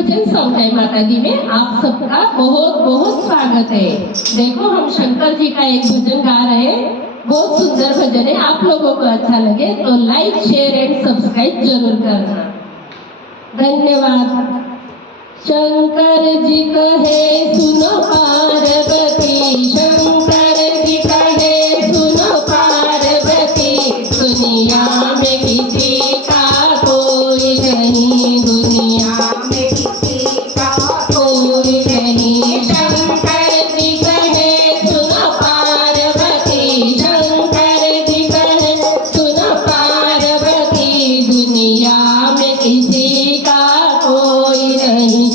भजन song जय माता दी में आप सबका बहुत बहुत स्वागत है। देखो हम शंकर जी का एक भजन गा रहे हैं, बहुत सुंदर भजन है। आप लोगों को अच्छा लगे तो लाइक शेयर एंड सब्सक्राइब जरूर करना। धन्यवाद। शंकर जी कहे सुनो पार्वती, शंकर जी कहे सुनो पार्वती, दुनिया में किसी का कोई नहीं, दुनिया में किसी का कोई नहीं। शंकर जी कहे सुनो पार्वती, शंकर जी कहे सुनो पार्वती, दुनिया में किसी का कोई नहीं।